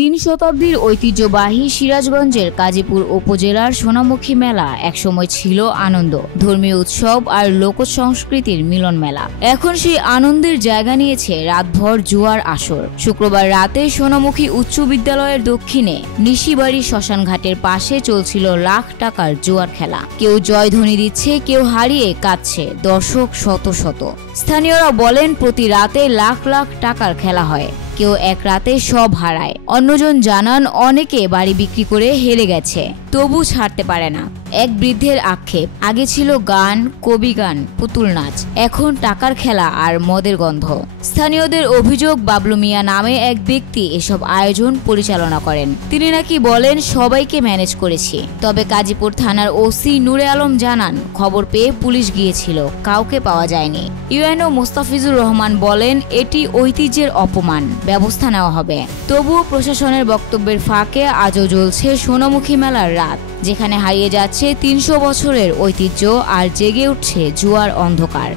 তিন শতাব্দীর ঐতিহ্যবাহী সিরাজগঞ্জের কাজীপুর উপজেলার সোনামুখী মেলা একসময় ছিল আনন্দ, ধর্মীয় উৎসব আর লোক সংস্কৃতির মিলন মেলা। এখন সেই আনন্দের জায়গা নিয়েছে রাতভর জুয়ার আসর। শুক্রবার রাতে সোনামুখী উচ্চ বিদ্যালয়ের দক্ষিণে নিশিবাড়ি শ্মশানঘাটের পাশে চলছিল লাখ টাকার জুয়ার খেলা। কেউ জয়ধ্বনি দিচ্ছে, কেউ হারিয়ে কাঁদছে, দর্শক শত শত। স্থানীয়রা বলেন প্রতি রাতে লাখ লাখ টাকার খেলা হয়, কেউ এক রাতে সব হারায়। অন্যজন জানান অনেকে বাড়ি বিক্রি করে হেরে গেছে, তবু ছাড়তে পারে না। এক বৃদ্ধের আক্ষেপ, আগে ছিল গান, কবি গান, পুতুল নাচ, এখন টাকার খেলা আর মদের গন্ধ। স্থানীয়দের অভিযোগ বাবলু মিয়া নামে এক ব্যক্তি এসব আয়োজন পরিচালনা করেন। তিনি নাকি বলেন সবাইকে ম্যানেজ করেছি। তবে কাজীপুর থানার ওসি নূরে আলম জানান খবর পেয়ে পুলিশ গিয়েছিল, কাউকে পাওয়া যায়নি। ইউএনও মোস্তাফিজুর রহমান বলেন এটি ঐতিহ্যের অপমান, ব্যবস্থা নেওয়া হবে। তবুও প্রশাসনের বক্তব্যের ফাঁকে আজও জ্বলছে সোনামুখী মেলার রাত, যেখানে হারিয়ে যাচ্ছে ৩০০ বছরের ঐতিহ্য আর জেগে উঠছে জুয়ার অন্ধকার।